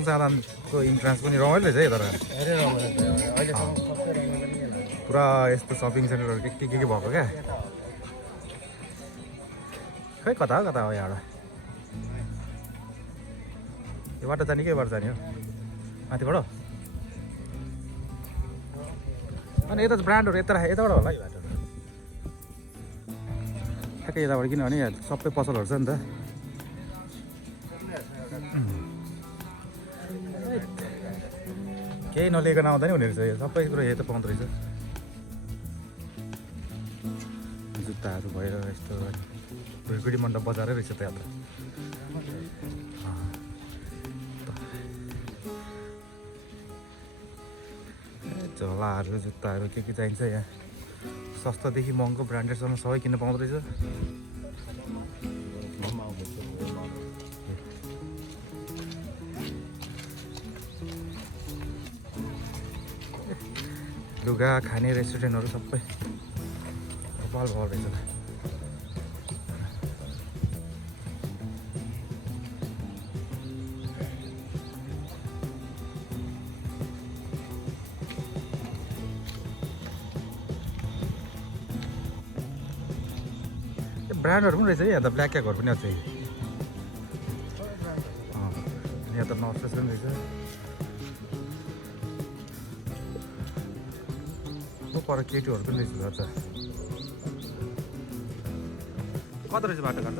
Chitwan सालानको entrance पनि रमाइलो रहेछ है तर पुरा यस्तो सपिङ सेन्टरहरू के भएको क्या खै कता हो यहाँबाट यो बाटो जाने के बाटो जाने हो माथिबाट अनि यता ब्रान्डहरू यताबाट होला यो बाटो ठ्याक्कै यताबाट किनभने सबै पसलहरू छ नि त केही नलिएको नआउँदा नि हुने रहेछ यो सबै कुरो यही त पाउँदो रहेछ जुत्ताहरू भयो यस्तो गुडी मण्डप बजारै रहेछ त यहाँ त झोलाहरू जुत्ताहरू के चाहिन्छ यहाँ सस्तादेखि महँगो ब्रान्डेडसम्म सबै किन्न पाउँदो रहेछ लुगा खाने रेस्टुरेन्टहरू सबै भल रहेछ ब्रान्डहरू पनि रहेछ यहाँ त ब्ल्याक क्याकहरू पनि अझै यहाँ त नर्थ फेस पनि रहेछ पर केटीहरू पनि रहेछ अच्छा कता रहेछ बाटो कान्छ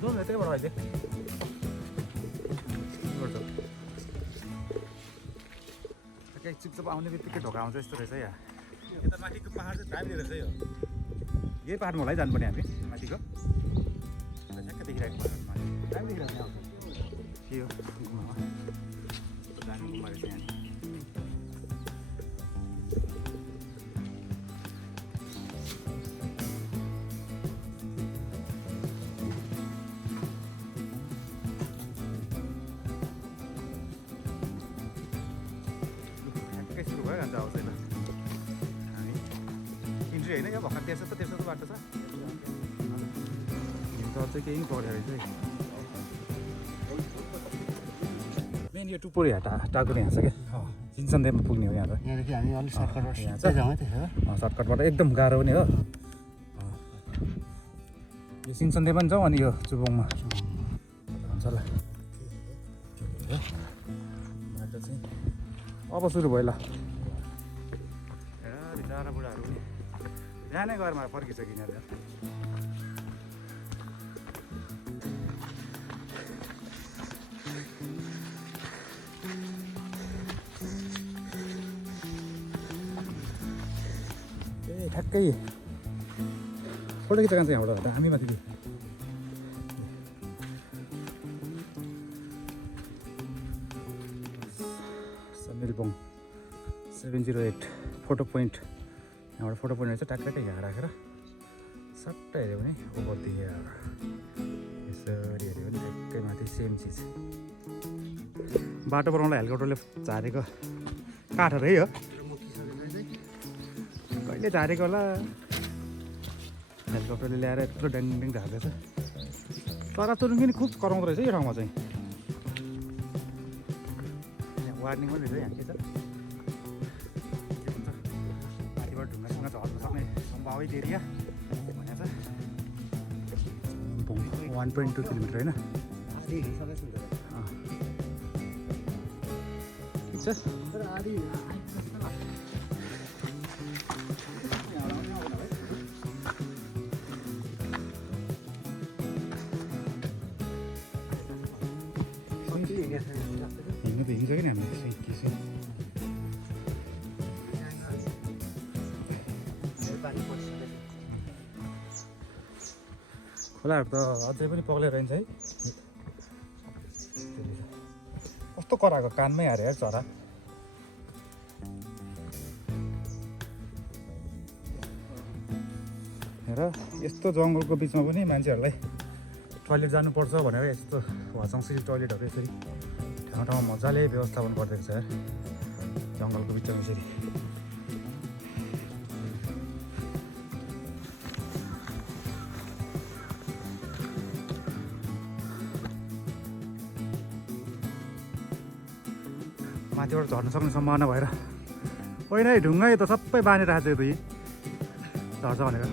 जाउँ न त्यहीबाट अहिले चिप्चप आउने बित्तिकै ढोका आउँछ यस्तो रहेछ यहाँ यता माथिको पाहाड चाहिँ दामी रहेछ यो यही पाहाडमा होला है जानुपर्ने हामी माथिको ठ्याक्कै देखिरहेको पाहाडमा दामी देखिरहेको के हो गुम्बामा दामी गुम्बा रहेछ यहाँ सुरु भयो जान्छ आउँदैन हामी इन्ट्री होइन यो भर्खर तेर्सो बाटो छ हिँड त अझै केही पऱ्यो रहेछ है मेन यो टुपोरी टाकुर यहाँ छ क्या सिन्सनदेवमा पुग्ने हो यहाँ त यहाँदेखि हामी अलिक सर्टकटबाट यहाँ सिधै जाउँ है त्यसो सर्टकटबाट एकदम गाह्रो पनि हो यो सिन्सनदेव पनि जाउँ अनि यो चुबोङमा हुन्छ ल बाटो चाहिँ अब सुरु भयो ल बिचरा बुढाहरू पनि बिहानै घरमा फर्किसक्यो यिनीहरू ए ठ्याक्कै फोटो खिच्न जान्छ यहाँबाट हामी माथि समिलबोङ 708 फोटो पोइन्ट यहाँबाट फोटो पोइन्ट रहेछ ट्याक्कै यहाँ राखेर सट्टै हेऱ्यो भने ओभर दिए यसरी हेऱ्यो भने ट्याक्कै माथि सेम चिज बाटो बनाउँदा हेलिकप्टरले झारेको काठहरू है हो कहिले झारेको होला हेलिकप्टरले ल्याएर यत्रो ड्याङ झार्दैछ चराचुरुङ्गी नि खुब कराउँदो रहेछ यो ठाउँमा चाहिँ यहाँ वार्निङ पनि रहेछ यहाँ के छ ढुङ्गासँग झर्न सक्ने सम्भावित एरिया भनेको छ 1.2 किलोमिटर होइन ठिक छ हिँड्नु त हिँड्छ कि हामीले खोलाहरू त अझै पनि पग्लेर रहन्छ है कस्तो कराएको कानमै हारे यार चरा हेर यस्तो जङ्गलको बिचमा पनि मान्छेहरूलाई टोइलेट जानुपर्छ भनेर यस्तो हचङसिरी टोइलेटहरू यसरी ठाउँ ठाउँमा मजाले व्यवस्थापन गरिदिएको छ यार जङ्गलको बिचमा यसरी माथिबाट झर्न सक्ने सम्भावना भएर होइन है ढुङ्गा त सबै बाँधेर राखेको छ झर्छ भनेर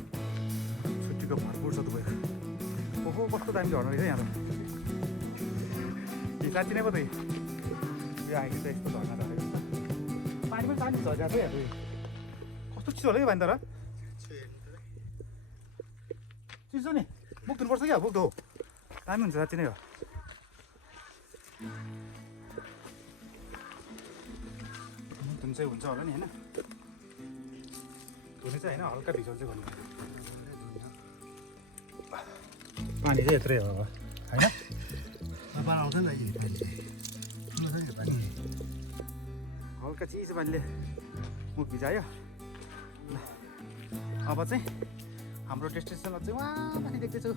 छुट्टीको भरपुर छ तपाईँको ओहो कस्तो दामी झर्न रहेछ यहाँ त साँच्ची नै पो त यो आएको त यस्तो झर्ना झरेको पानी पनि पानी झरिरहेको छ यहाँ कस्तो चिसो होला है पानी तर चिसो नि बोक्नुपर्छ क्या बोक्दो दामी हुन्छ साँच्ची नै हो धुन चाहिँ हुन्छ होला नि होइन धुने चाहिँ होइन हल्का भिजुअल चाहिँ गर्नु पानी चाहिँ यत्रै हो होइन हल्का चिसो पानीले मुख भिजायो ल अब चाहिँ हाम्रो डेस्टिनेसन चाहिँ वहाँ माथि देख्दैछु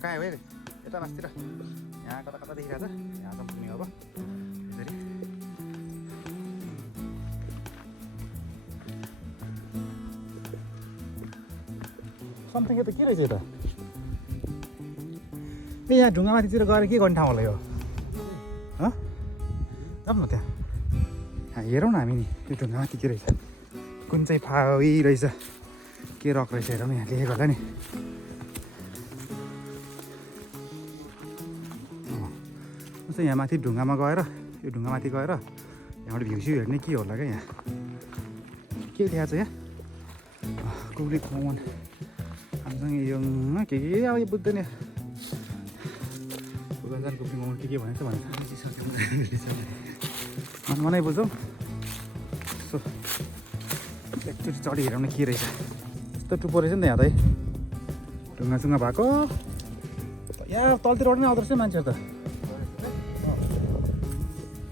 कहाँ हो यता मासतिर यहाँ कता कता देखिरहेको छ यहाँसम्म पुग्ने अब यसरी समथिङ त के रहेछ यता ए यहाँ ढुङ्गा माथितिर गएर के गर्ने ठाउँ होला यो जाऊँ न त्यहाँ हेरौँ न हामी नि यो ढुङ्गा माथि के रहेछ कुन चाहिँ फाइ रहेछ के रक रहेछ हेरौँ यहाँ लेखेको होला नि जस्तो यहाँ माथि ढुङ्गामा गएर यो ढुङ्गा माथि गएर यहाँबाट भ्यू स्यू हेर्ने के होला क्या यहाँ के देखाएको छ यहाँ कुब्ली कमान हामीसँग यो के अब यो बुझ्दैन बुझ्दैन कुब्ली कमान के भनेको छ भने मनै बुझौँ यसो एकचोटि चढी हेरौँ न के रहेछ यस्तो टुप्पो रहेछ नि त यहाँ त है ढुङ्गासुङ्गा भएको यहाँ तलतिरबाट नै आउँदो रहेछ मान्छेहरू त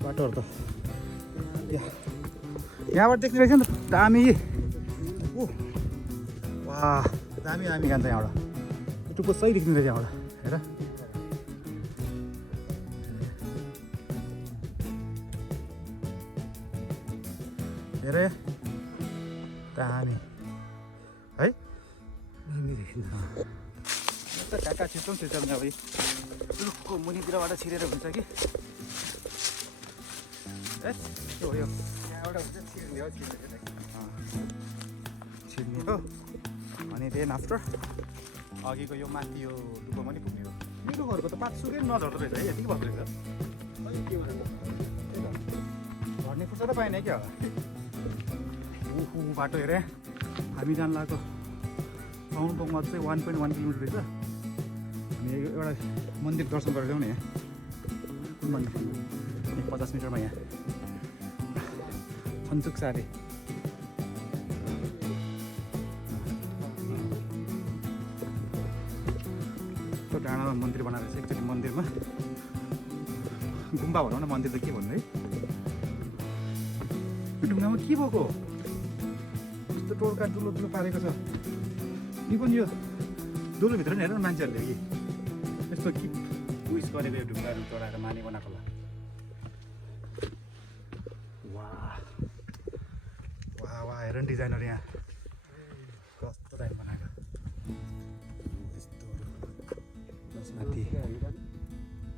बाटोहरू त यहाँबाट देख्ने रहेछ नि त दामी वाह दामी दामी खान्छ यहाँबाट टुप्पो सही देख्ने रहेछ यहाँबाट हेर हेर दामी है काका छिर्छौँ छिर्छ भने अब रुखको मुनितिरबाट छिरेर हुन्छ कि ए हो यो यहाँबाट हुन्छ छिर्ने हो छिर्ने हो अनि देन आफ्टर अघिको यो माथि यो डुबोमा नि पुग्ने हो यो डुबोहरूको त पाँचसुकै नझर्दो रहेछ है यतिकै भएको रहेछ झर्ने फुर्सद त पाएन क्या बाटो हेरेँ हामी जान लागेको काउन्टबङमा चाहिँ 1.1 किलोमिटर रहेछ अनि एउटा मन्दिर दर्शन गरेर ल्याउने यहाँ कुन मन्दिर 50 मिटरमा यहाँ छन्चुक सारे त्यो डाँडामा मन्दिर बनाएर चाहिँ एकचोटि मन्दिरमा गुम्बा भनौँ न मन्दिर त के भन्नु है यो ढुङ्गामा के भएको यस्तो टोड्का दुलो दुलो पारेको छ यी पनि यो दुलोभित्र नि हेर न मान्छेहरूले कि यस्तो कि उइस गरेको यो ढुङ्गाहरू चढाएर माने बनाएको होला वाह वाह वाह हेर न डिजाइनर यहाँ कस्तो टाइम बनाएको यस्तोहरू माथि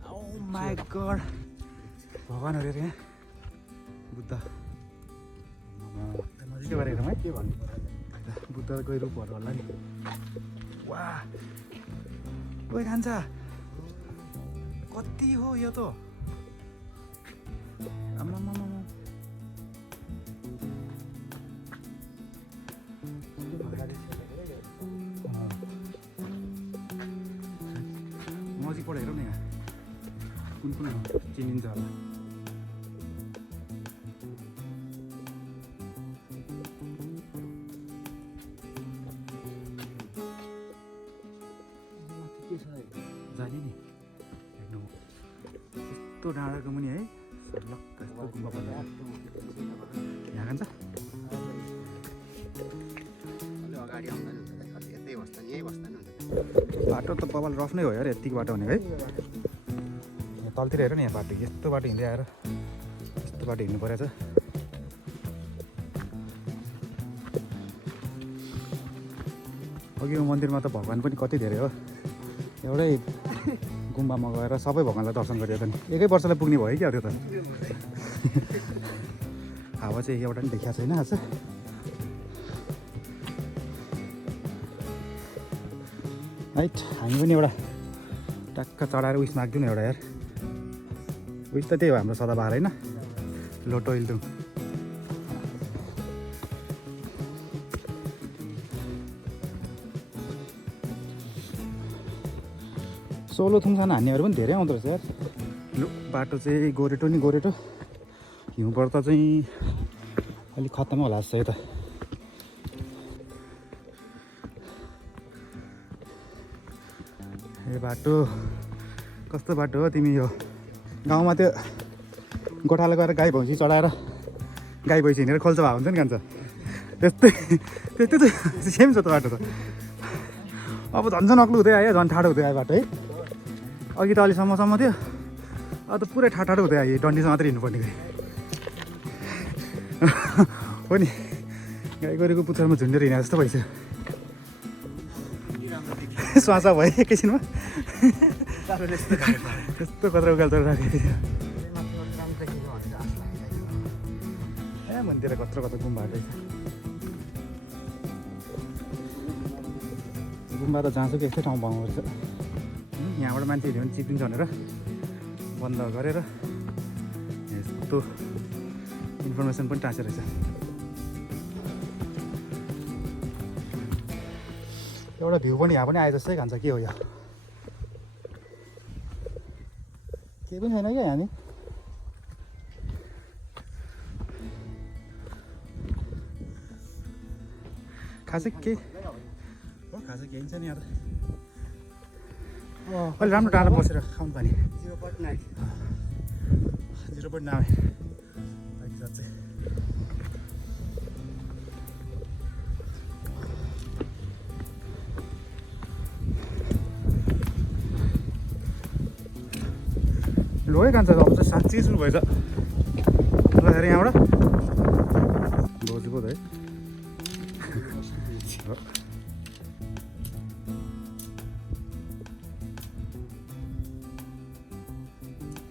ओ माई गड भगवान्हरू हेर यहाँ बुद्ध के गरेको है के भन्नु बुद्धको रूपहरू होला नि वाह ओइ खान्छ कति हो यो त आम्मामा नजिकबाट हेरौँ न यहाँ कुन कुन चिनिन्छ होला जाने नि हेर्नु यस्तो डाँडाको मुनि है सर्लक्क यस्तो गुम्बा पर्छ यहाँ खान्छ बाटो त बबाल रफ नै हो यार यतिको बाटो भनेको है यहाँ तलतिर हेर न यहाँ बाटो यस्तो बाटो हिँड्दै आएर यस्तो बाटो हिँड्नु परेछ अघिको मन्दिरमा त भगवान् पनि कति धेरै हो एउटै गुम्बामा गएर सबै भगवान्लाई दर्शन गरेर त एकै वर्षलाई पुग्ने भयो क्या त्यो त हावा चाहिँ एउटा पनि देखिएको छैन आज राइट हामी पनि एउटा टक्क चढाएर उइस माग्दिउँ न एउटा यार उइस त त्यही हो हाम्रो सदाबहार होइन लोटो इल्दुङ सोलो थुङसान हान्नेहरू पनि धेरै आउँदो रहेछ यार लु बाटो चाहिँ गोरेटो नि गोरेटो हिउँबाट चाहिँ अलिक खत्तम होला जस्तो है त ए बाटो कस्तो बाटो हो तिमी यो गाउँमा त्यो गोठालो गएर गाई भैँसी चढाएर गाई भैँसी हिँडेर खोल्चा भएको हुन्छ नि कान्छ त्यस्तै त्यस्तै त सेम छ त बाटो त अब झन् अग्लो हुँदै आयो झन् ठाडो हुँदै आयो बाटो है अघि त अलिसम्म थियो अब त पुरै ठाडो हुँदै आयो डन्डीसँग मात्रै हिँड्नुपर्ने हो नि गाई गोरुको पुच्छरमा झुन्डेर हिँडे जस्तो भइसक्यो स्वासा भयो एकैछिनमा त्यस्तो कत्रो उकाल तर राखेको थियो ए मन्दिर कत्रो कत्रो गुम्बाहरू रहेछ गुम्बा त जहाँसुकै यस्तै ठाउँ पाउनु रहेछ यहाँबाट मान्छे हिँड्यो भने चिप्लिन्छ भनेर बन्द गरेर यस्तो इन्फर्मेसन पनि टाँसेर रहेछ एउटा भ्यू पनि यहाँ पनि आए जस्तै खान्छ के हो यो केही पनि छैन क्या यहाँ नि खासै केही हो खासै केही छैन यहाँ त अहिले राम्रो टाढा बसेर खाउनु पानी 0.9 चाहिँ लो है कान्छ अब चाहिँ साँच्चै सुरु भएछ ल हेर यहाँबाट बोजूको त है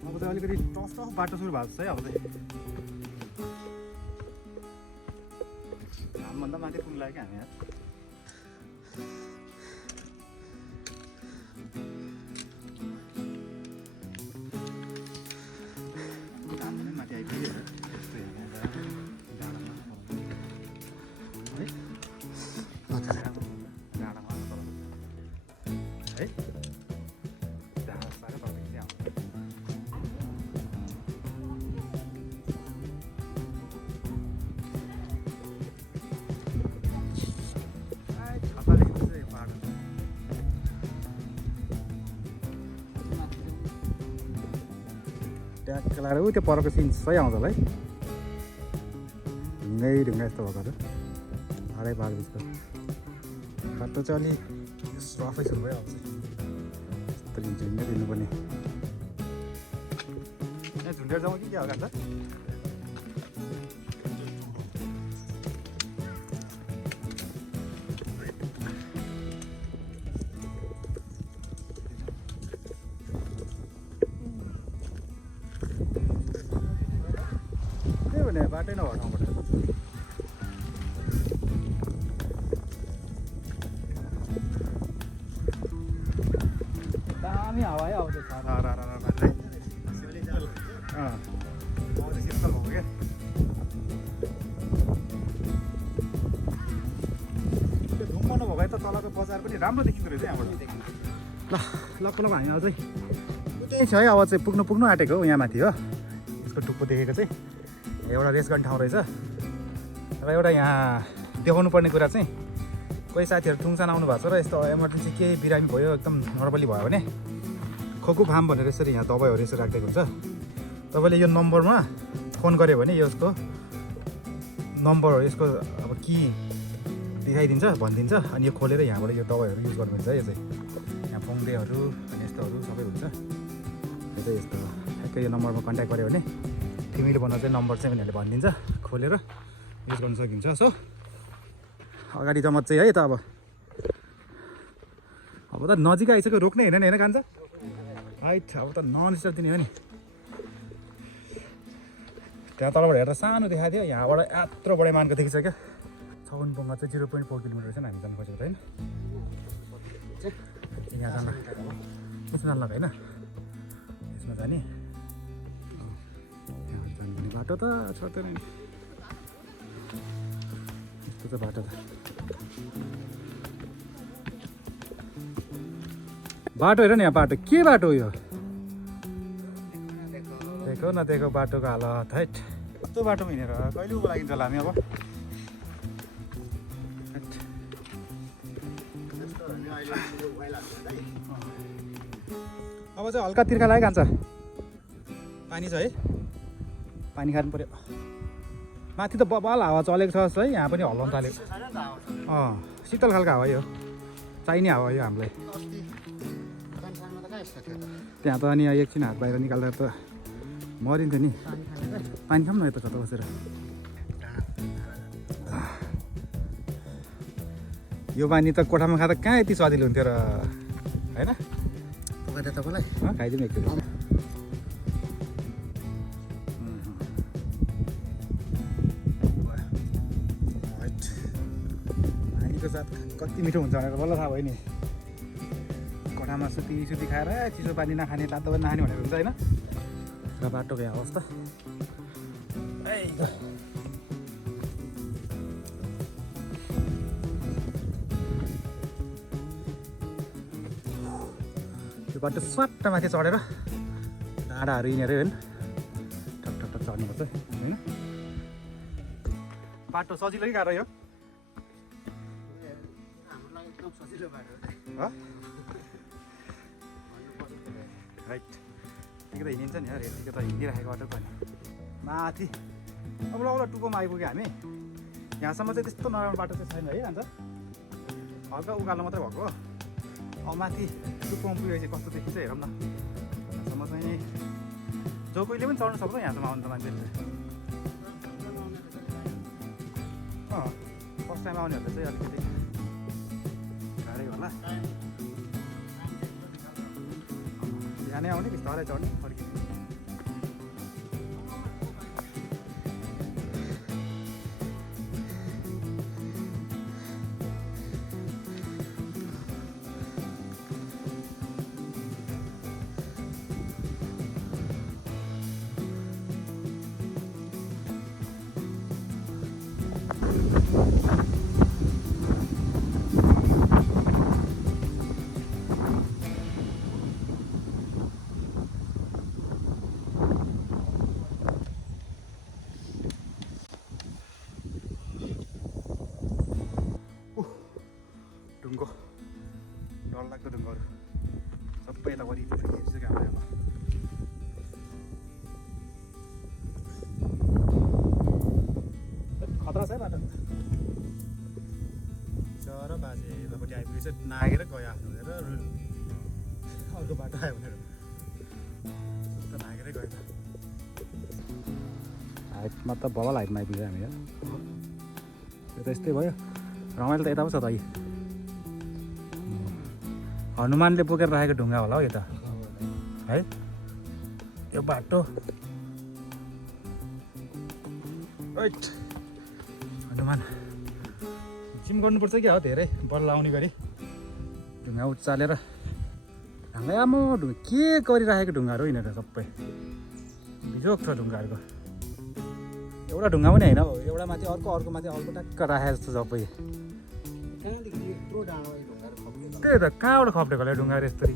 अब चाहिँ अलिकति टफ बाटो सुरु भएको छ है अब चाहिँ घामभन्दा माथि पुग्नु लाग्यो क्या हामी यहाँ ट्याक्क लगाएर ऊ त्यो परको सिन सही आउँछ होला है ढुङ्गै यस्तो भएको छ हाडै पाहाड बिचको बाटो चाहिँ अलि रफै सुरु भयो आउँछ यस्तो झुन्डै दिनुपर्ने यहाँ झुन्डेर जाउँ कि क्या हो कान्छ बाटै नभएको ठाउँबाट दामी हावा है आउँछ शीतल भएको क्या त्यो ढुङ्गा नभएको है त तलको बजार पनि राम्रो देखिँदो रहेछ यहाँबाट ल लक्कलको हामी अझै त्यही छ है अब चाहिँ पुग्नु आँटेको हो यहाँ माथि हो यसको टुप्पो देखेको चाहिँ एउटा रेस्ट गर्ने ठाउँ रहेछ र एउटा यहाँ देखाउनु पर्ने कुरा चाहिँ कोही साथीहरू थुङसान आउनु भएको छ र यस्तो इमर्जेन्सी केही बिरामी भयो एकदम नर्मली भयो भने खोकु फार्म भनेर यसरी यहाँ दबाईहरू यसरी राखिदिएको हुन्छ तपाईँले यो नम्बरमा फोन गऱ्यो भने यसको नम्बरहरू यसको अब कि देखाइदिन्छ भनिदिन्छ अनि यो खोलेर यहाँबाट यो दबाईहरू युज गर्नुहुन्छ है यो चाहिँ यहाँ पङ्देहरू अनि यस्तोहरू सबै हुन्छ यो चाहिँ यस्तो ठ्याक्कै यो नम्बरमा कन्ट्याक्ट गऱ्यो भने तिमीले बनाएको चाहिँ नम्बर चाहिँ उनीहरूले भनिदिन्छ खोलेर युज गर्न सकिन्छ सो अगाडि जमत चाहिँ है त अब अब त नजिक आइसक्यो रोक्ने होइन नि होइन कान्छ हाइट अब त नन स्टप दिने हो नि त्यहाँ तलबाट हेर्दा सानो देखाएको थियो यहाँबाट यत्रो बढी मानको देखिसक्यो छाउनपुङमा चाहिँ 0.4 किलोमिटर छ हामी जानु खोजेको होइन यहाँ जान यसमा जानु होइन यसमा जाने जाने बाटो त छोड्दैन नि यस्तो त बाटो त बाटो हेर नि यहाँ बाटो के बाटो यो देखो न देखो बाटोको हालत है कस्तो बाटोमा हिँडेर कहिले उभो लागिन्छ होला हामी अब चाहिँ हल्का तिर्खा लाग्यो कान्छ पानी छ है पानी खानु पर्यो माथि त बबाल हावा चलेको छ जस्तो है यहाँ पनि हल्लाउनु थाल्यो शीतल खालको हावा यो चाहिने हावा यो हामीलाई त्यहाँ त अनि एकछिन हात बाहिर निकाल्दा त मरिन्छ नि पानी खाऊँ न यता कता बसेर यो पानी त कोठामा खाँदा कहाँ यति स्वादिलो हुन्थ्यो र होइन तपाईँलाई खाइदिउँ एकचोटि पानीको साथ कति मिठो हुन्छ भनेर बल्ल थाहा भयो नि कोठामा सुती खाएर चिसो पानी नखाने तातो पनि नखाने भनेर हुन्छ होइन र बाटोको यहाँ अवस्था यो बाटो स्वाट्ट माथि चढेर डाँडाहरू यिनीहरू होइन ठक ठक ठक चढ्नुपर्छ होइन बाटो सजिलो कि गाह्रो यो राइट ठिकै त हिँडिन्छ नि रेलको त हिँडिराखेको बाटो पनि माथि अब ल टुप्पोमा आइपुग्यो हामी यहाँसम्म चाहिँ त्यस्तो नराम्रो बाटो चाहिँ छैन है अन्त हल्का उकालो मात्रै भएको अब माथि टुप्पोमा पुगेपछि कस्तो देखिन्छ हेरौँ न यहाँसम्म चाहिँ जो कोहीले पनि चढ्नु सक्छ यहाँसम्म आउनु त मान्छेले फर्स्ट टाइम आउनेहरूले चाहिँ अलिकति गाह्रै होला बिहानै आउने बिस्तारै चढ्ने फर्किने ढुङ्गो डरलाग्दो ढुङ्गोहरू सबै यता वरिपरि हेर्छु क्यामेरामा खतरा छ है बाटो चर बाजे यतापट्टि आइपुगेछ नागेर गयो आफ्नो हेरेर अर्को बाटो आयो भनेर त नागेरै गयो त हाइटमा त बबल हाइटमा आइपुग्यो हामी यो त यस्तै भयो रमाइलो त यता पो छ त हनुमानले बोकेर राखेको ढुङ्गा होला हौ यो त है यो बाटो राइट हनुमान जिम गर्नुपर्छ कि हो धेरै बल आउने गरी ढुङ्गा उचालेर ढुङ्गा आमो ढुङ्गा के गरिराखेको ढुङ्गाहरू यिनीहरू सबै बिजोक छ ढुङ्गाहरूको एउटा ढुङ्गा पनि होइन हौ एउटा माथि अर्को माथि अर्को टक्क राखे जस्तो सबै त्यही त कहाँबाट खप्टेको होला ढुङ्गाहरू यस्तरी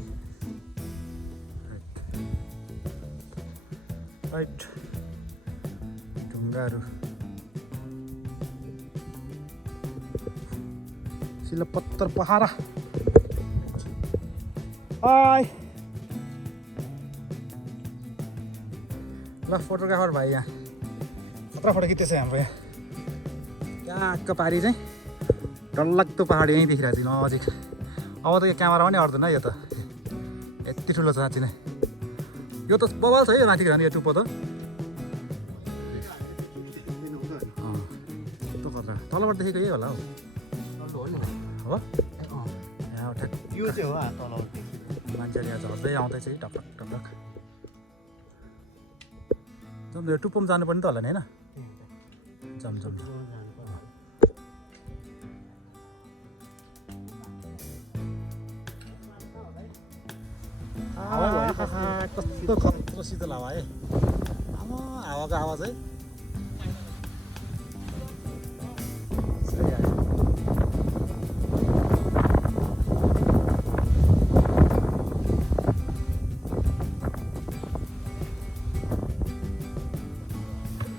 राइट ढुङ्गाहरू शिलपत्तर पहारा हाय ल फोटोग्राफर भाइ यहाँ खतरा फोटो खिच्दैछ हाम्रो यहाँ पारी चाहिँ डरलाग्दो पहाड यहीँ देखिरहेको छ नजिक अब त यो क्यामेरा पनि अट्दैन यो त यति ठुलो छ साँच्ची नै यो त बबाल छ है यो माथि खाने यो टुप्पो त खतरा तलबाट देखेको यही होला हौ हो यहाँ ठ्याक्क यो चाहिँ हो तल मान्छेहरू यहाँ झर्दै आउँदैछ है टपक टपक जम टुप्पोमा जानुपर्ने त होला नि होइन जम जम कस्तो खतरो शीतल हावा है हावाको आवाज है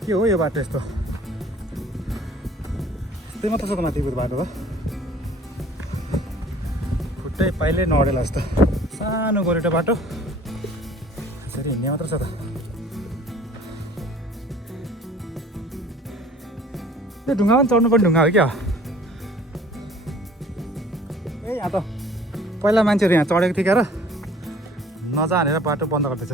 के हो यो बाटो यस्तो यस्तै मात्र छ त माथिको बाटो त खुट्टै पाइलै नअडेला जस्तो सानो गोरेटो बाटो यसरी हिँड्ने मात्र छ त यो ढुङ्गा पनि चढ्नुपर्ने ढुङ्गा हो क्या ए यहाँ त पहिला मान्छेहरू यहाँ चढेको थियो क्या र नजानेर बाटो बन्द गर्दैछ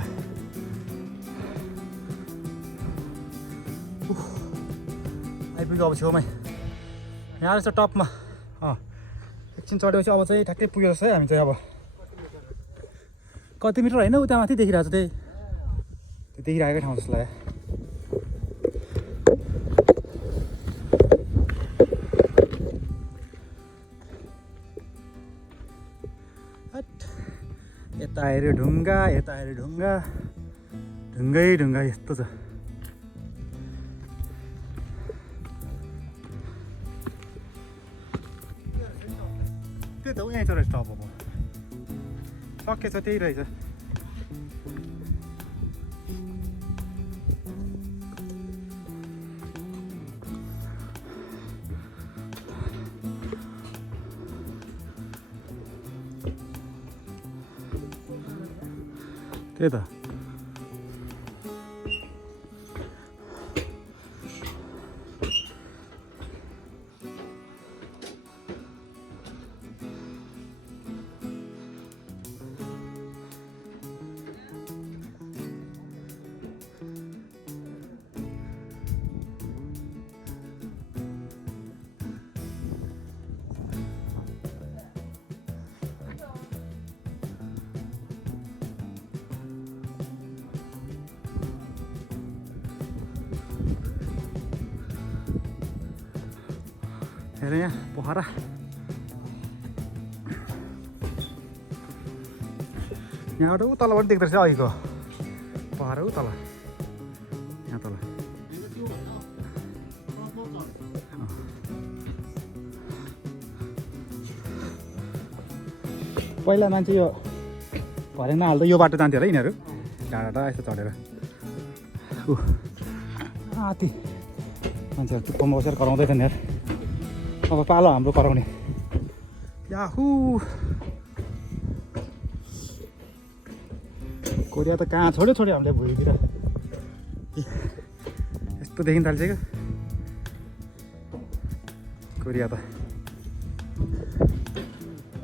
आइपुग्यो अब छेउमै यहाँ रहेछ टपमा एकछिन चढेपछि अब चाहिँ ठ्याक्कै पुग्यो जस्तो है हामी चाहिँ अब कति मिटर होइन उता माथि देखिरहेको छ त्यही त्यो देखिरहेकै ठाउँ जस्तो लाग्यो यता हेऱ्यो ढुङ्गा यता हेऱ्यो ढुङ्गा ढुङ्गै ढुङ्गा यस्तो छ त्यही त यहीँ छ रहेछ टप अब सकेछ त्यही रहेछ त्यही त हेर यहाँ पोखरा यहाँबाट ऊ तलबाट देख्दो रहेछ अहिलेको पोखरा ऊ तल यहाँ तल पहिला मान्छे यो भरे नहाल्दा यो बाटो जान्थ्यो होला यिनीहरू डाँडा डाँडा यस्तो चढेर आती मान्छेहरू टुप्पोमा बसेर कराउँदै थिएन यार अब पालो हाम्रो कराउने याहु कोरिया त कहाँ छोड्यो हामीले भुइँतिर यस्तो देखिन थाल्छ क्या कोरिया त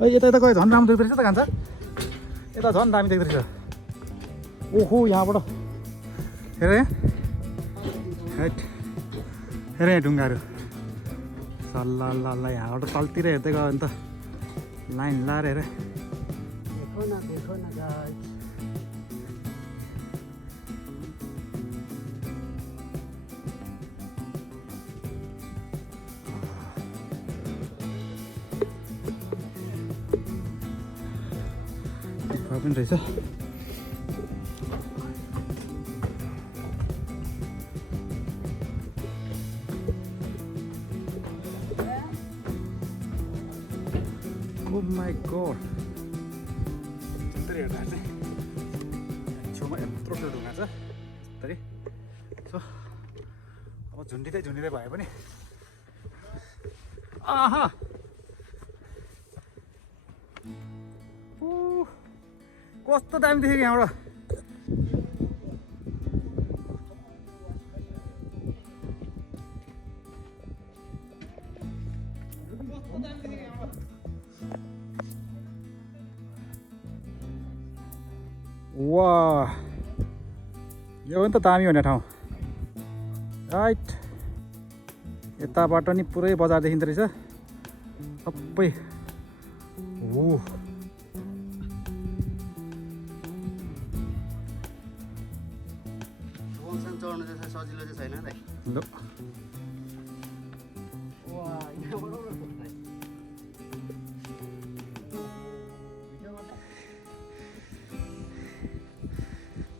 यता यता गयो झन् राम्रो देख्दो रहेछ त कान्छ यता झन् दामी देख्दो रहेछ ओहो यहाँबाट हेर यहाँ हेर यहाँ ढुङ्गाहरू सल्ला ल यहाँबाट तलतिर हेर्दै गयो भने त लाइन लाएर हेर पनि रहेछ Oh my god. Tadi ada sih. Cuma terus udah nggak sih. Tadi. So. Apa झुन्डिँदै भए पनि. आहा. कस्तो दामी देखेको यहाँबाट. वाह यो पनि त दामी हुने ठाउँ राइट यताबाट नि पुरै बजार देखिँदो रहेछ सबै सजिलो चाहिँ छैन दाइ ल वा यहाँ बराबर छ दाइ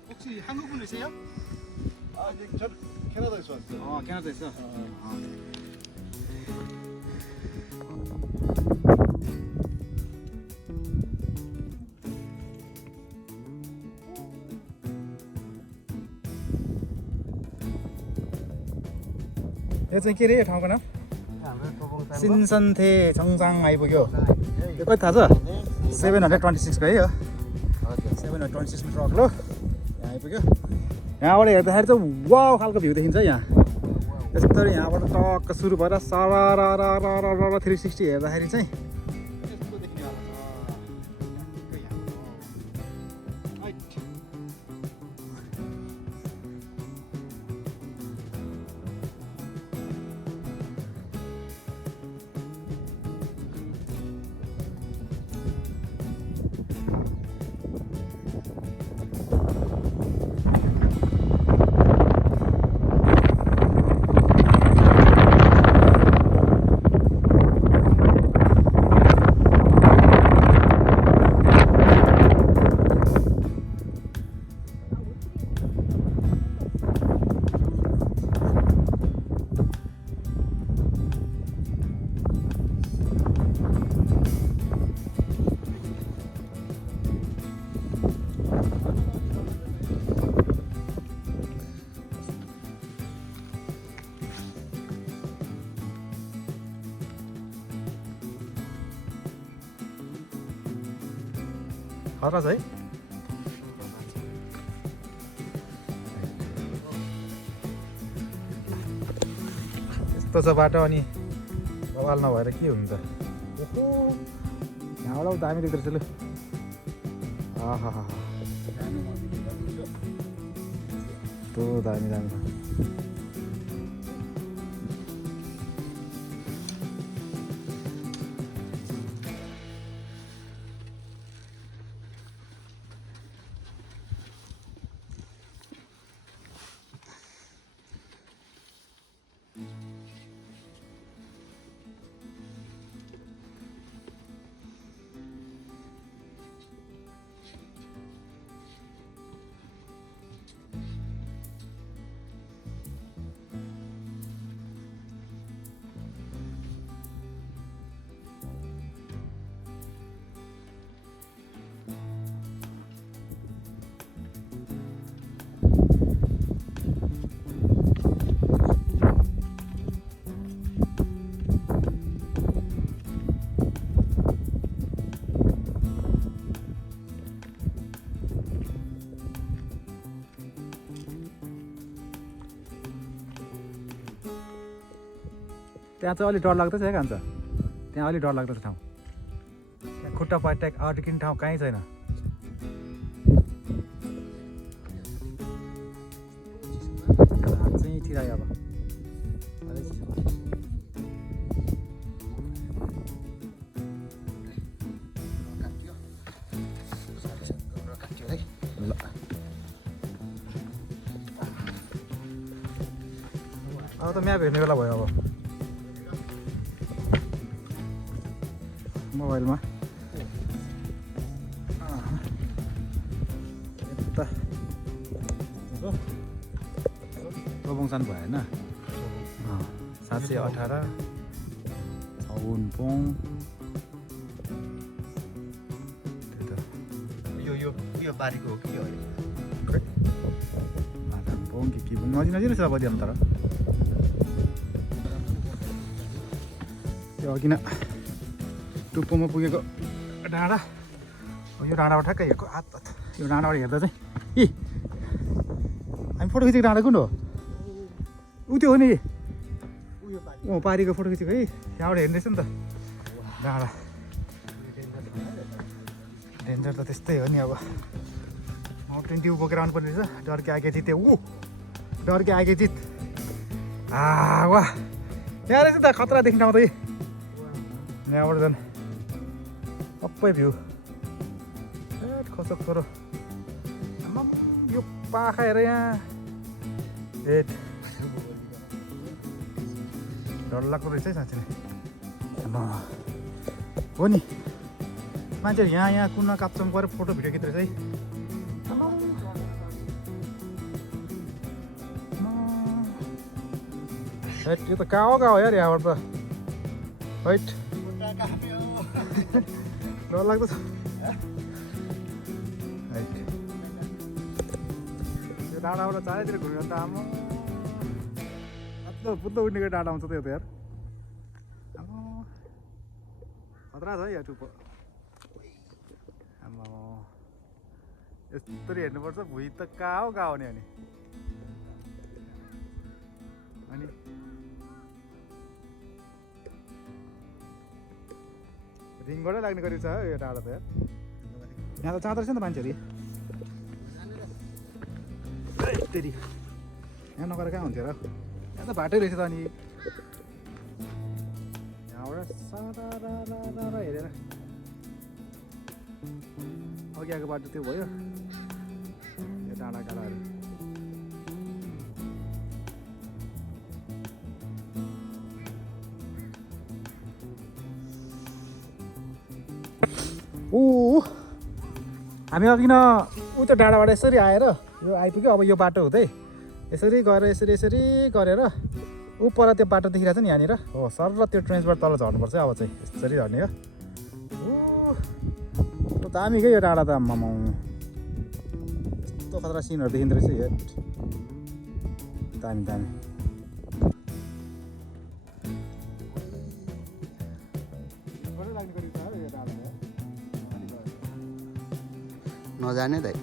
혹시 한국 분이세요? 아, 저는 캐나다에서 왔어요. 캐나다에서. यो चाहिँ के रे यो ठाउँको नाम हाम्रो टोबोङताङ सिन्सन्थे चङचाङ आइपुग्यो यो कति थाहा छ 726 भयो यो 726 मिटर अग्लो यहाँ आइपुग्यो यहाँबाट हेर्दाखेरि चाहिँ वाउ खालको भ्यू देखिन्छ यहाँ यसरी यहाँबाट टक्क सुरु भएर सारा 360 हेर्दाखेरि चाहिँ यस्तो देखिने वाला छ खतरा छ है यस्तो छ बाटो अनि बवाल नभएर के हुन्छ ओहो यहाँबाट दामी देख्दो रहेछ लु आहा तो दामी दामी छ त्यहाँ चाहिँ अलिक डर लाग्दछ है कान्छ त्यहाँ अलिक डर लाग्दछ ठाउँ त्यहाँ खुट्टा पाट्याक अड्किने ठाउँ कहीँ छैन हात चाहिँ ठिरायो अब ल अब त म्याप हेर्ने बेला भयो अब मोबाइलमा यता टोबोङसान भयो होइन 718 छाउनपोङ यो बारीको हो कि यो माथाङपोङ के नजिक रहेछ अब तर त्यो अघि न टुप्पोमा पुगेको डाँडा यो डाँडाबाट ठ्याक्कै हेरेको यो डाँडाबाट हेर्दा चाहिँ हामी फोटो खिचेको डाँडा कुन हो ऊ त्यो हो नि पारीको फोटो खिचेको है यहाँबाट हेर्दैछ नि त डाँडा डेन्जर त त्यस्तै हो नि अब माउन्टेन ड्यू बोकेर आउनुपर्ने रहेछ डर के आगे जिते डर के आगे जित वाह यहाँ रहेछ त खतरा देख्न आउँदै यहाँबाट झन् सबै भ्यू खसक छोरो आमाम यो पाखा हेर यहाँ ए डरलाग्दो रहेछ है साँच्चै नै हो नि मान्छेहरू यहाँ कुना काप्चामा गएर फोटो भिडियो खिच्दो रहेछ है हैट यो त कहाँ हो यार यहाँबाट त हैट डरलाग्दो छ हैट यो डाँडाबाट चारैतिर घुमेर त आमा बुद्ध उड्नेको डाँडा आउँछ त यो त यार आमा खतरा छ है यहाँ टुप्पो आमा यस्तरी हेर्नुपर्छ भुइँ त कहाँ हो नि अनि रिङबाटै लाग्ने गरी छ यो डाँडा त यार यहाँ त चाँदो रहेछ नि त मान्छेहरू तेरि यहाँ नगएर कहाँ हुन्थ्यो र यहाँ त बाटै रहेछ त अनि यहाँबाट सारा हेरेर अघि आएको बाटो त्यो भयो यो डाँडा काँडाहरू हामी अघि न ऊ त्यो डाँडाबाट यसरी आएर यो आइपुग्यो अब यो बाटो हुँदै यसरी गएर यसरी गरेर ऊ पर त्यो बाटो देखिरहेको छ नि यहाँनिर हो सर र त्यो ट्रेन्सबाट तल झर्नुपर्छ अब चाहिँ यसरी झर्ने हो ऊ दामी क्या यो डाँडा त आम्मामा यस्तो खतरा सिनहरू देखिँदो रहेछ हेट दामी नजाने दाइ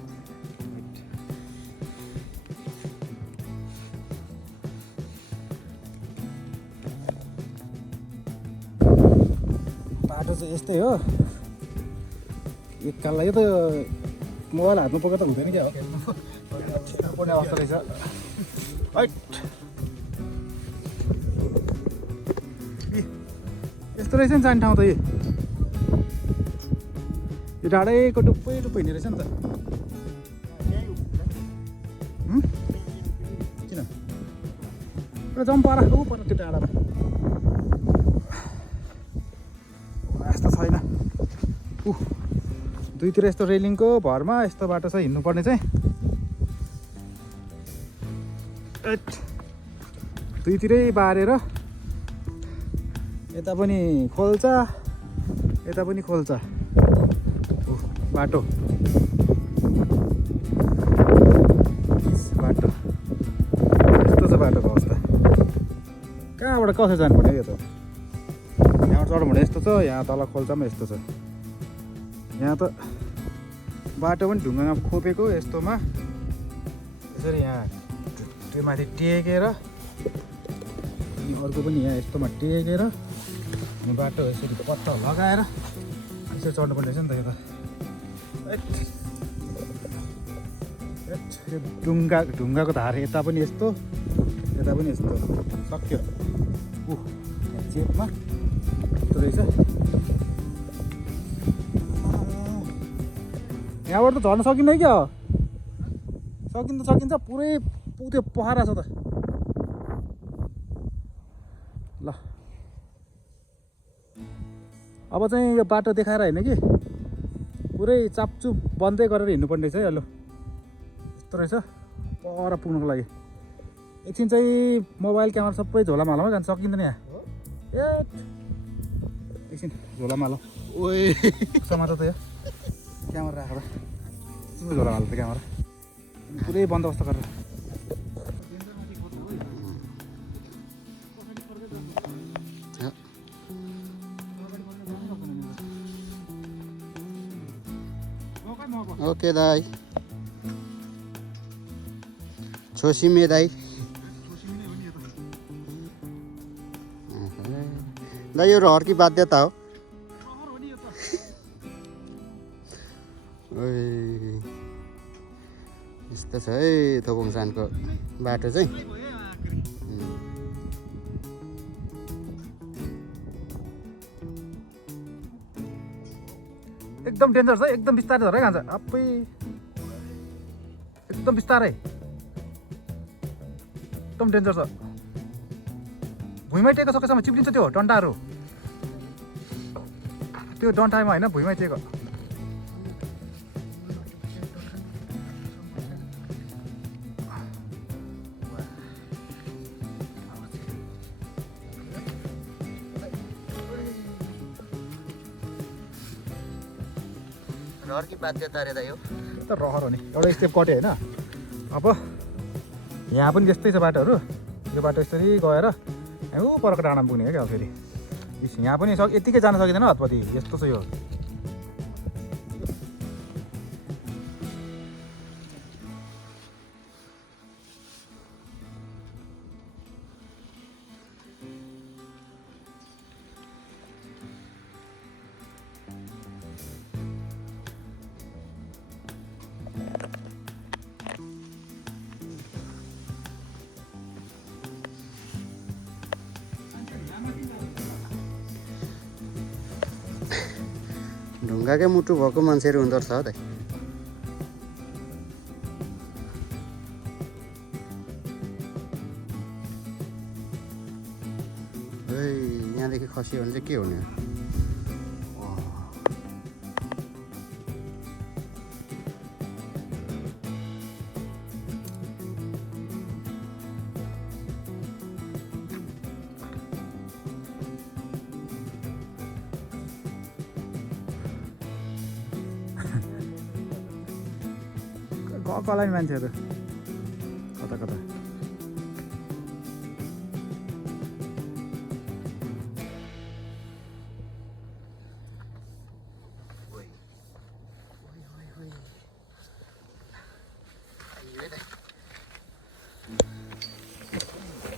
बाटो चाहिँ यस्तै हो एककाललाई यो त मोबाइल हातमा पक्रेर त हुँदैन क्या हो पर्ने अवस्था रहेछ हैट यस्तो रहेछ नि जाने ठाउँ त यो डाँडैको टुप्पै हिँड्ने रहेछ नि त किन जम्पारा ऊ पर त्यो डाँडामा यस्तो छैन दुईतिर यस्तो रेलिङको भरमा यस्तो बाटो छ हिँड्नुपर्ने चाहिँ दुईतिरै बारेर यता पनि खोल्छ यता पनि खोल्छ बाटो यस्तो छ बाटोको अवस्था कहाँबाट कसरी जानुपर्ने यो त यहाँबाट चढ्नु भने यस्तो छ यहाँ तल खोल्चामा यस्तो छ यहाँ त बाटो पनि ढुङ्गामा खोपेको यस्तोमा यसरी यहाँ त्यो माथि टेकेर अनि अर्को पनि यहाँ यस्तोमा टेकेर बाटो यसरी पत्ता लगाएर यसरी चढ्नुपर्ने रहेछ नि त यो त यो ढुङ्गाको धार यता पनि यस्तो यता पनि यस्तो सक्यो चेपमा यस्तो रहेछ यहाँबाट त झर्न सकिन्न क्या सकिन्छ पुरै त्यो पहरा छ त ल अब चाहिँ यो बाटो देखाएर होइन कि पुरै चापचुप बन्दै गरेर हिँड्नुपर्ने रहेछ है ल यस्तो रहेछ पर पुग्नुको लागि एकछिन चाहिँ मोबाइल क्यामेरा सबै झोलामा हालौँ जान सकिँदैन यहाँ ए एकछिन झोलामा हालौँ ओए समातो त यो क्यामेरा राखेर झोलामा हाल्छ क्यामेरा पुरै बन्दोबस्त गरेर ओके दाइ छोसिमे दाइ दाइ यो रहर कि बाध्यता हो यस्तो छ है थोबोङसानको बाटो चाहिँ एकदम डेन्जर छ एकदम बिस्तारै झरे खान्छ आप्पै एकदम बिस्तारै एकदम डेन्जर छ भुइँमै टेको सकेसम्म चिप्लिन्छ त्यो डन्डाहरू त्यो डन्ठाइमा होइन भुइँमै टेको रहर कि बाध्यता रे दाइ हो त रहर हो नि एउटा स्टेप कट्यो होइन अब यहाँ पनि त्यस्तै छ बाटोहरू यो बाटो यसरी गएर ऊ परको डाँडामा पुग्ने हो क्या फेरि यहाँ पनि यतिकै जान सकिँदैन हतपति यस्तो छ यो ढुङ्गाकै मुटु भएको मान्छेहरू हुँदो रहेछ हो दाइ यहाँदेखि खसियो भने चाहिँ के हुने गएकोलाई मान्छेहरू कता कता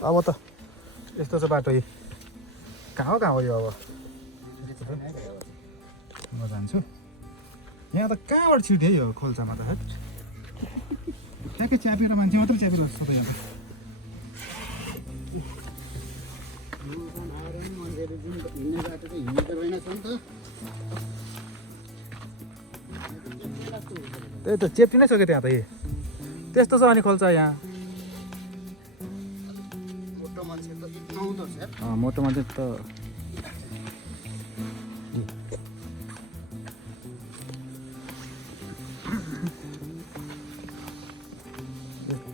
अब त यस्तो छ बाटो कहाँ हो यो अब म जान्छु यहाँ त कहाँबाट छिट्यो यो खोल्सामा त ठ्याक्कै च्यापेर मान्छे मात्रै च्यापेर जस्तो त यहाँ त्यही त चेप्टी नै सक्यो त्यहाँ त त्यस्तो छ अनि खोल्सा यहाँ मोटो मान्छे त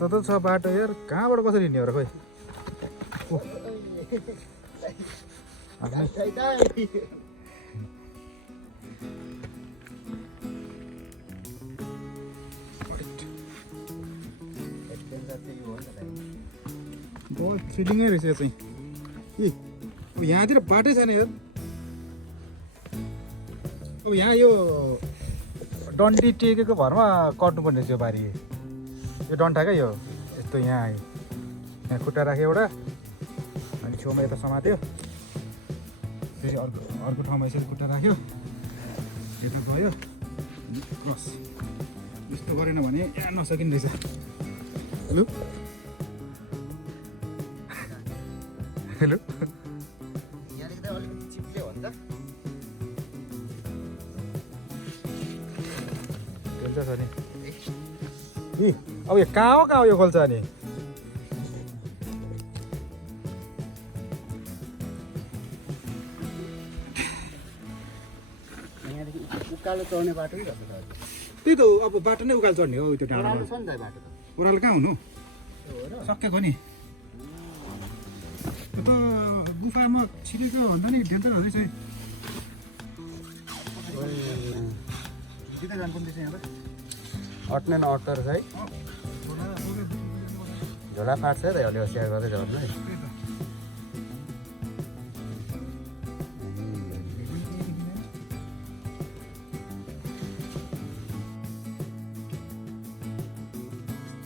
यस्तो त छ बाटो यार कहाँबाट कसरी हिँड्ने हो र खोइ बहुत फिलिङै रहेछ यो चाहिँ यहाँतिर बाटै छैन यार अब यहाँ यो डन्डी टेकेको भरमा कट्नुपर्ने रहेछ यो बारी यो डन्ठा क्या यो यस्तो यहाँ खुट्टा राख्यो एउटा अनि छेउमा यता समात्यो फेरि अर्को ठाउँमा यसरी खुट्टा राख्यो यता गयो क्रस यस्तो गरेन भने यहाँ नसकिने रहेछ हेलो हेलो छ नि अब यो कहाँ हो यो खोल्छ नि उकालो चढ्ने बाटो त्यही त अब बाटो नै उकालो चढ्ने हो त्यो डाँडामा छ नि त बाटो ओह्रालो कहाँ हुनु सकेको नि त्यो त गुफामा छिरेको भन्दा नि डेन्जर हो रहेछ जानुपर्ने यहाँ त अट्ने नअट्दो रहेछ है झोला फाट्छ त अलि होसियार गर्दै झर्नु है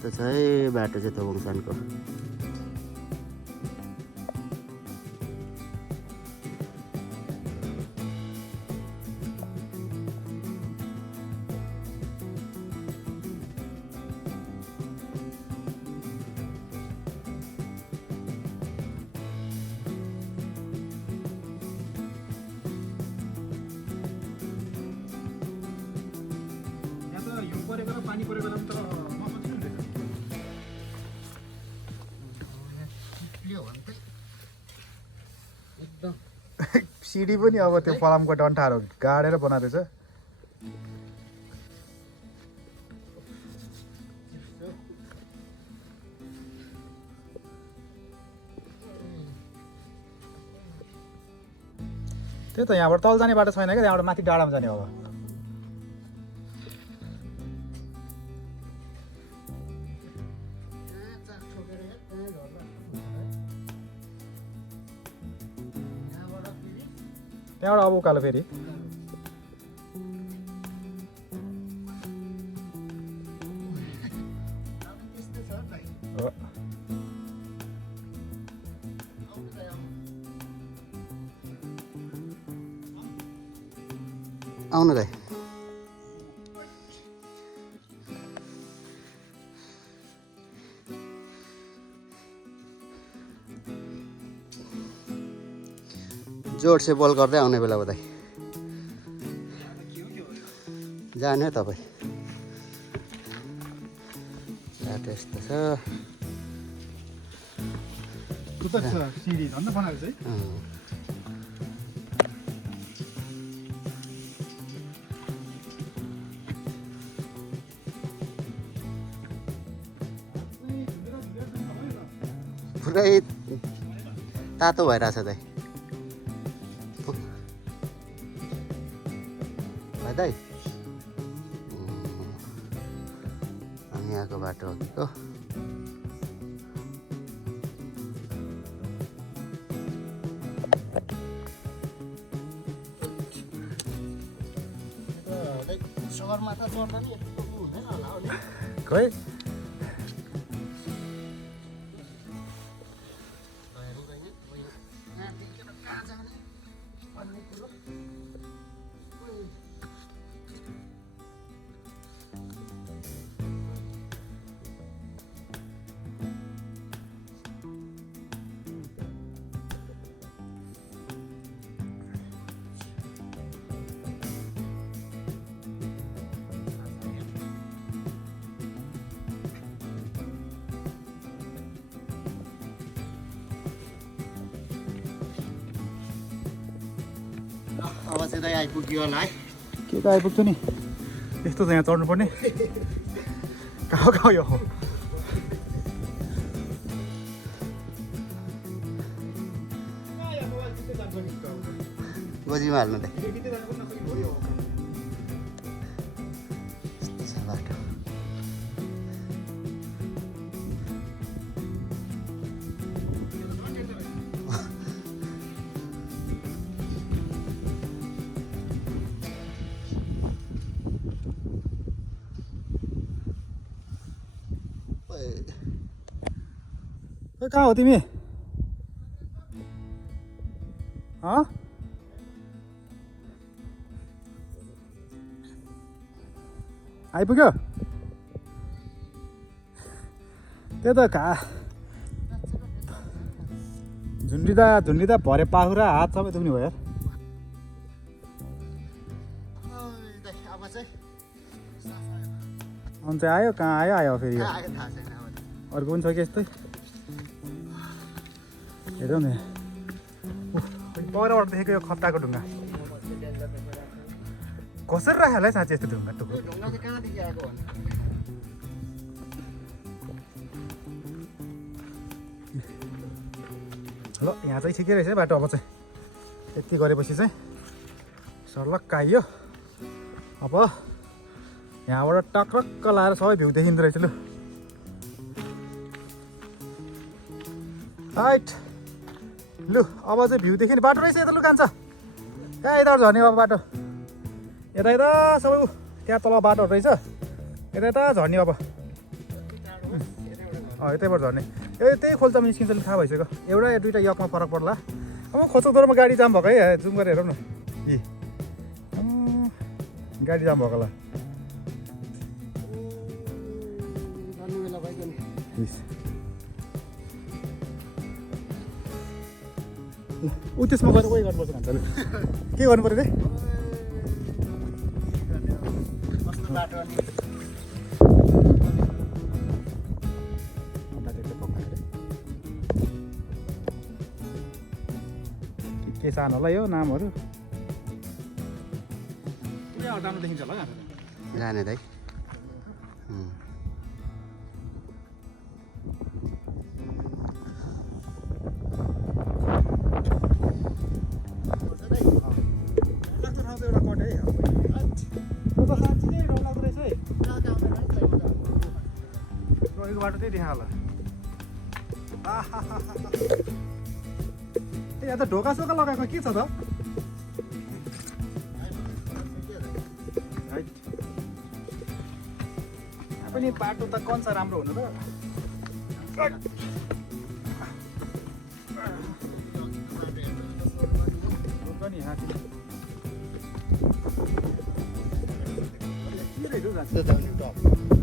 त्यो छ है बाटो चाहिँ तबङसानको पानी परेको बेलामा त सिडी पनि अब त्यो फलामको डन्ठाहरू गाडेर बनाउँदैछ त्यही त यहाँबाट तल जाने बाटो छैन क्या त्यहाँबाट माथि डाँडामा जाने अब त्यहाँबाट अब उकालो फेरि आउनु दाइ जोड से बल गर्दै आउने बेला हो दाइ जाने तपाईँ बाटो यस्तो छ सिडी झन् बनाएको चाहिँ पुरै तातो भइरहेछ दाइ भाइ दाइ हामी यहाँको बाटो हो सगरमाथा चढ्दा नि यस्तो हुँदैन होला हो नि खै अब चाहिँ दाइ आइपुग्यो होला है के त आइपुग्छ नि यस्तो त यहाँ चढ्नु पर्ने कहाँ यो गोजीमा हाल्नु दाइ यस्तो छ बाटो कहाँ हो तिमी आइपुग्यो त्यही त झुन्डिँदा भरे पाखुरा हात सबै दुख्ने भयो यार अन्त आयो कहाँ आयो फेरि अर्को पनि छ कि यस्तै हेरौँ नि परबाट देखेको यो खत्ताको ढुङ्गा कसरी राख्यो होला है साँच्ची यस्तो ढुङ्गा टुक्रो ल यहाँ चाहिँ ठिकै रहेछ है बाटो अब चाहिँ यति गरेपछि चाहिँ सर्लक्क आइयो अब यहाँबाट टक्रक्क लाएर सबै भ्यू देखिँदो रहेछ लु हाइट लु अब चाहिँ भ्यू देखिने बाटो रहेछ यता लु कान्छ ए यताबाट झर्ने अब बाटो यता सबै त्यहाँ तल बाटोहरू रहेछ यता झर्ने अब यतैबाट झर्ने त्यही खोल्चामा निस्किन्छ थाहा भइसक्यो एउटा या दुईवटा यकमा फरक पर्ला अब खोचोकदोरमा गाडी जाम भएको है जुम गरेर हेरौँ न गाडी जाम भएको होला ऊ त्यसमा गएर उयो गर्नुपर्छ भन्छ के गर्नु पऱ्यो रे के सानो होला यो नामहरू राम्रो देखिन्छ होला जाने दाइ लाग्दो ठाउँ त एउटा कट है त्यो त साँच्ची नै डर लाग्दो रहेछ है रहेको बाटो त्यही देखा होला ए यहाँ त ढोका सोका लगाएको के छ त पनि बाटो त कन्छ राम्रो हुनु त नि हाती के रहेछ यस्तो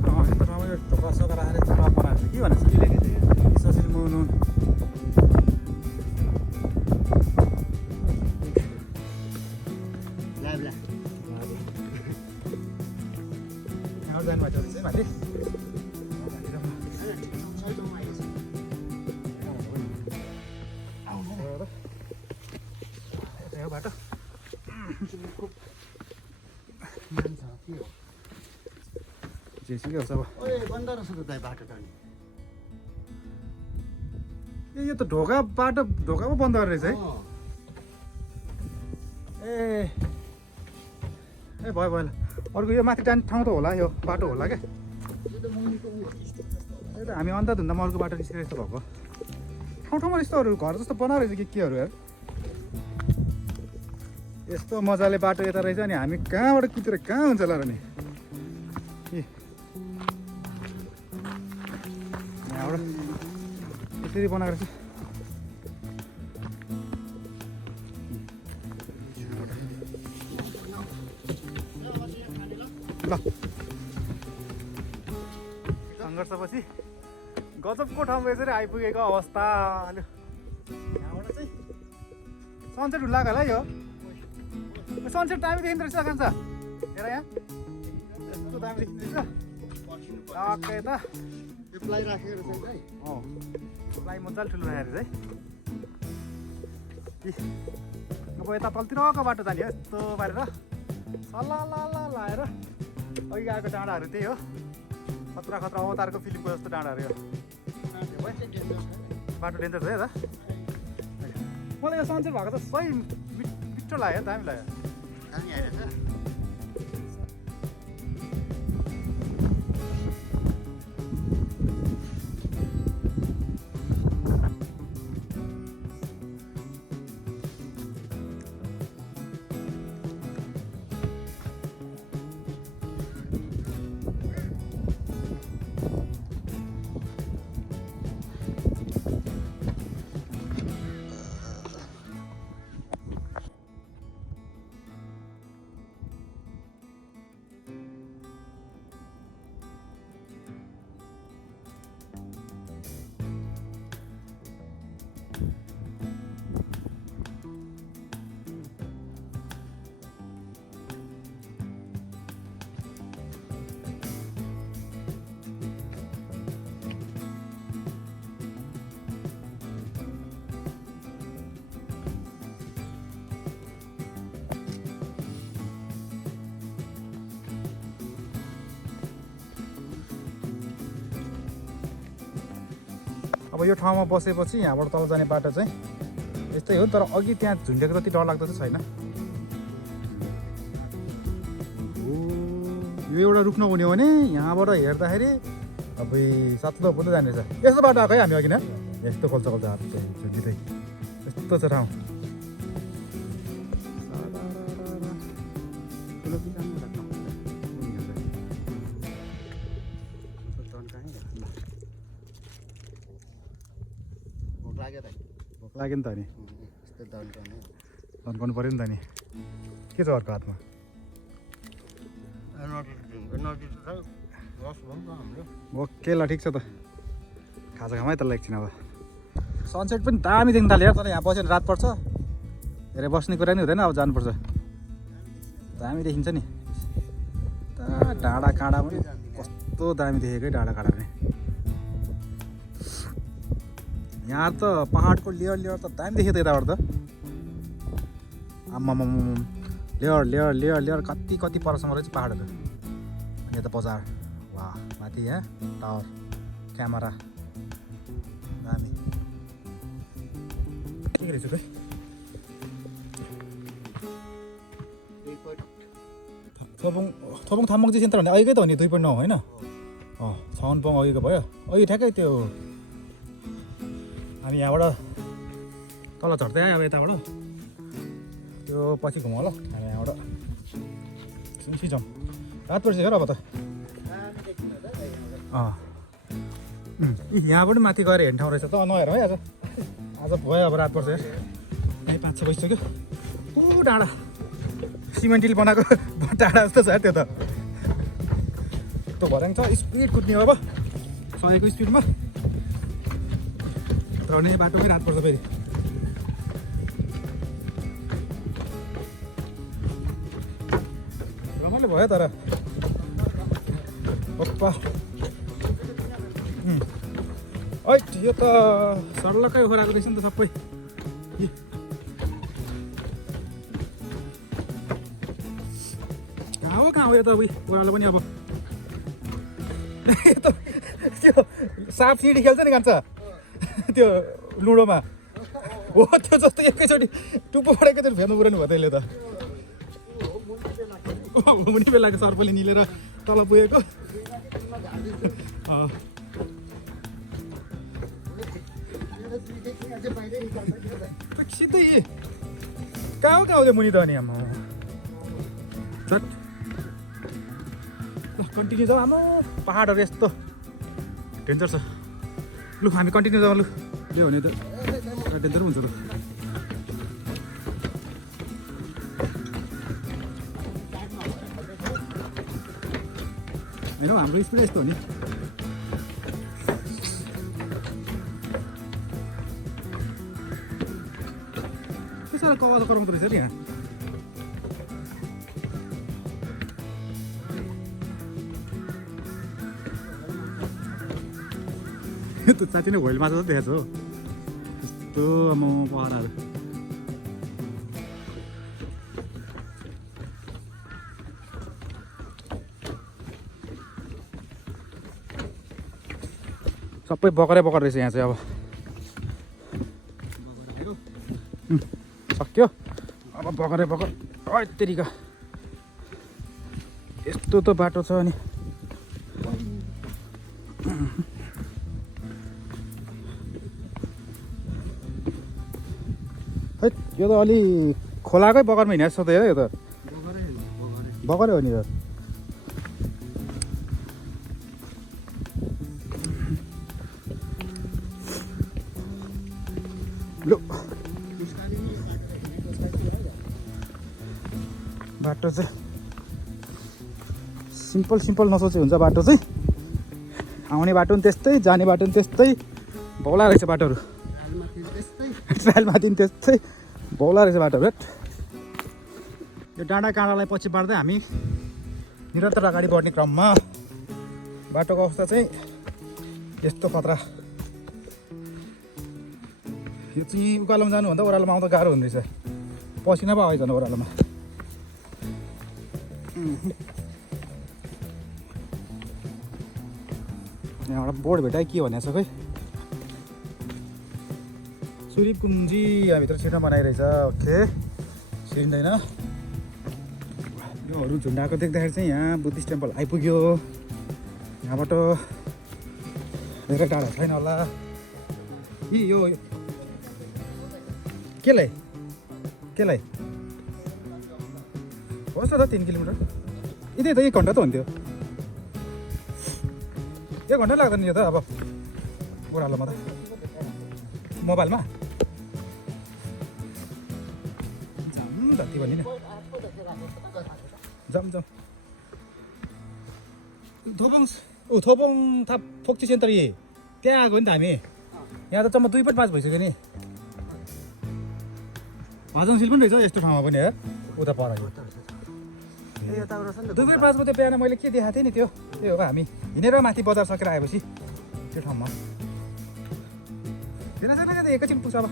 ठाउँमा यो ढोका सोका राखेर टप बनाएको छ के भनेको छ यसरी मुनु जानु भएको रहेछ है माथि बाटो जेसुकै होस् अब ए यो त ढोका बाटो ढोका पो बन्द गरेर रहेछ है ए ए भयो भयो अर्को यो माथि जाने ठाउँ त होला यो बाटो होला क्या ए त हामी अन्धाधुन्दामा अर्को बाटो निस्केर यस्तो भएको ठाउँ ठाउँमा यस्तोहरू घर जस्तो बनाएको रहेछ केहरू यार यस्तो मजाले बाटो यता रहेछ अनि हामी कहाँबाट कुदेर कहाँ हुन्छ होला र नि यहाँबाट यसरी बनाएको रहेछ ल सङ्घर्षपछि गजबको ठाउँमा यसरी आइपुगेको अवस्था यहाँबाट चाहिँ सनसेट हुन लाग्यो होला है यो सनसेट दामी देखिँदो रहेछ कान्छ हेर यहाँ यस्तो दामी देखिँदो रहेछ टक्कै यता प्लाई राखेको रहेछ है प्लाई मजाले ठुलो राखेको रहेछ है अब यता तलतिरको बाटो जाने हो यस्तो पारेर सल्ला लाएर अघि आएको डाँडाहरू त्यही हो खतरा खतरा अवतारको फिल्मको जस्तो डाँडाहरू यो बाटो डेन्जर छ है त मलाई यो सनसेट भएको त सही मिठो लाग्यो दामी लाग्यो अब यो ठाउँमा बसेपछि यहाँबाट तल जाने बाटो चाहिँ यस्तै हो तर अघि त्यहाँ झुन्डेको जति डरलाग्दो चाहिँ छैन यो एउटा रुख्नु हुने हो भने यहाँबाट हेर्दाखेरि अब सात्लो पुग्दै जाने रहेछ यस्तो बाटो आएको है हामी अघि न यस्तो खोल्छ खोल्छ हात झुन्डिँदै यस्तो छ ठाउँ भोक लाग्यो नि त नि धन्काउनु पऱ्यो नि त नि के छ अर्को हातमा ओके ल ठिक छ त खाजा खामै त एकछिन अब सनसेट पनि दामी देख्न थाल्यो तर यहाँ बसेर रात पर्छ हेरे बस्ने कुरा नि हुँदैन अब जानुपर्छ दामी देखिन्छ नि डाँडा काँडा पनि कस्तो दामी देखेको है डाँडा काँडा पनि यहाँ त पहाडको लेयर त दामी देख्यो त यताबाट त आम्मामाम लेयर लेयर लेयर लेयर कति कति परसम्म रहेछ पाहाडहरू अनि यता बजार वा माथि यहाँ टावर क्यामेरा दामी के रहेछ त थोबोङ थाम्बोङ चाहिँ सेन्टर भने अघिकै त हो नि 2.9 होइन छाउनपोङ अघिको भयो अघि ठ्याक्कै त्यो हामी यहाँबाट तल झर्दै आयो अब यताबाट त्यो पछि घुमाउँ ल हामी यहाँबाट सुनसी जाउँ रात पर्छ हेर अब त यहाँ पनि माथि गएर हेर्ने ठाउँ रहेछ त नहेर है आज भयो अब रात पर्छ हेर कहीँ 5-6 बजिसक्यो ऊ डाँडा सिमेन्टिल बनाएको डाँडा जस्तो छ त्यो त त्यो भर्याङ छ स्पिड कुद्ने अब 100 को स्पिडमा तर भने बाटोमै रात पर्छ फेरि रमाइलो भयो तर पप्पा यो त सर्लकै ओखराको रहेछ नि त सबै कहाँ हो यो त ओह्रालो पनि अब त्यो साप सिँडी खेल्छ नि कान्छ त्यो लुडोमा हो त्यो जस्तो एकैचोटि टुप्पो पढेको चाहिँ फेर्नु पुऱ्याउनु भयो त्यसले त हुने बेलाको सर्पले निलेर तल पुगेको सिधै कहाँ हो त्यो मुनि त अनि आमा झट कन्टिन्यू जाऊ आमा पहाडहरू यस्तो डेन्जर छ लु हामी कन्टिन्यू जाउँ लु त्यो भने त डेन्जर हुन्छ त होइन हाम्रो स्पिड यस्तो हो नि के साह्रो कवाल कराउँदो रहेछ नि यहाँ त्यो साँच्ची नै भोइल माछा जस्तो देखाएको छ हो यस्तो म पहराहरू सबै बकरै बकर रहेछ यहाँ चाहिँ अब सक्यो अब बकरै बकर तेरिका यस्तो त बाटो छ अनि है यो त अलि खोलाकै बगरमा हिँडे जस्तो त हो यो त बगरै हो नि यो लु बाटो चाहिँ सिम्पल नसोचे हुन्छ बाटो चाहिँ आउने बाटो पनि त्यस्तै जाने बाटो पनि त्यस्तै भौला रहेछ बाटोहरू ट्रायलमाथि त्यस्तै भौला रहेछ बाटोहरू यो डाँडा काँडालाई पछि पार्दै हामी निरन्तर अगाडि बढ्ने क्रममा बाटोको अवस्था चाहिँ यस्तो खतरा यो चाहिँ उकालोमा जानुभन्दा ओह्रालोमा आउँदा गाह्रो हुँदैछ पसिना पो आइज ओह्रालोमा यहाँबाट बोर्ड भेटायो के भनेको छ खै सुरिप कुञ्जी यहाँभित्र छिर्न बनाइरहेछ ओके छिर्दैन योहरू झुन्डाएको देख्दाखेरि चाहिँ यहाँ बुद्धिस्ट टेम्पल आइपुग्यो यहाँबाट धेरै टाढा छैन होला यो केलाई होस् न त 3 किलोमिटर यतै त 1 घन्टा त हुन्थ्यो 1 घन्टा लाग्दैन यो त अब ओह्रालोमा त मोबाइलमा जाउँ जति भन्ने नि जाउँ थोबोङ थाप फोक्ची सेन्टर त्यहाँ आएको नि त हामी यहाँ त जम्मा 2.5 भइसक्यो नि भाजनशील पनि रहेछ यस्तो ठाउँमा पनि है उता पर 2.5 बजे बिहान मैले के देखाएको थिएँ नि त्यो त्यही हो हामी हिँडेर माथि बजार सकेर आएपछि त्यो ठाउँमा एकैछिन पुग्छ अब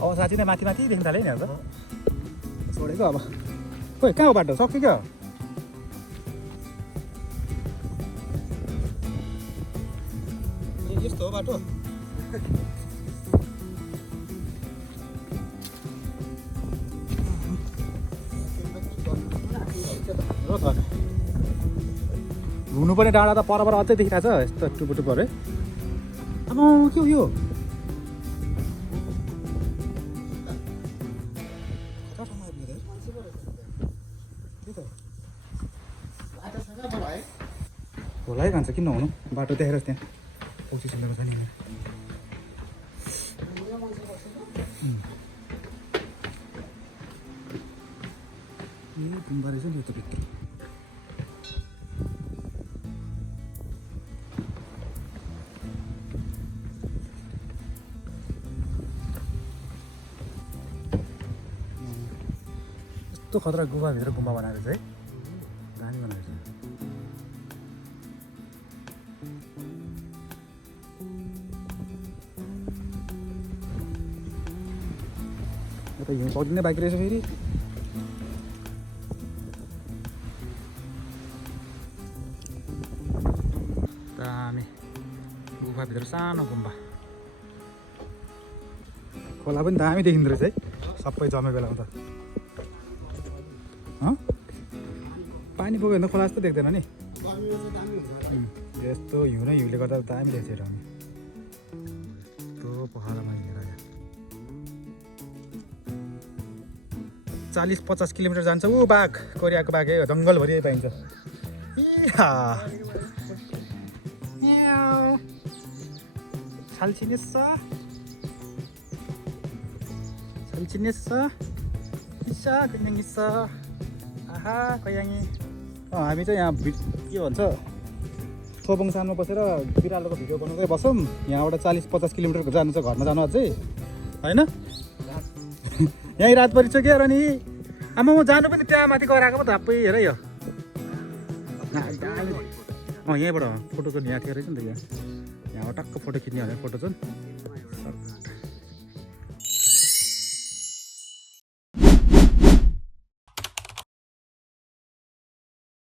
अब साँच्ची नै माथि माथि देख्न थाल्यो नि अब छोडेको अब खोइ कहाँ हो बाटो सक्यो क्या यस्तो हो बाटो हो त हुनुपर्ने डाँडा त परपर अझै देखिरहेको छ यस्तो टुपुटुपहरू है अब के हो यो होला है भन्छ किन नहुनु बाटो देखेर त्यहाँ पौची सुनेको छ नि गुम्बा रहेछ नि यो त भित्र यस्तो खतरा गुम्बाभित्र गुम्बा बनाएको छ है दामी बनाएको छ यता हिउँ सक्दिनै बाँकी रहेछ फेरि दामी गुफाभित्र सानो गुम्बा खोला पनि दामी देखिँदो रहेछ है सबै जमेको बेलामा त पानी पुग्यो भने त खोला जस्तो देख्दैन नि यस्तो हिउँ नै हिउँले गर्दा दामी देख्छ हेर यस्तो पखालामा हिँडेर 40-50 किलोमिटर जान्छ ऊ बाघ कोरियाको बाघ है जङ्गलभरि पाइन्छ आहा कयाङ्गी हामी चाहिँ यहाँ के भन्छ थोबङसानमा बसेर बिरालोको भिडियो बनाउँदै बसौँ यहाँबाट 40-50 किलोमिटरको जानु छ घरमा जानु अझै होइन यहीँ रात परिसक्यो र नि आमा म जानु पनि त्यहाँ माथि गएर आएको पो त आफै हेर यो यहीँबाट फोटो चाहिँ यहाँ थियो रहेछ नि त यहाँबाट टक्क फोटो खिच्ने भनेर फोटो चाहिँ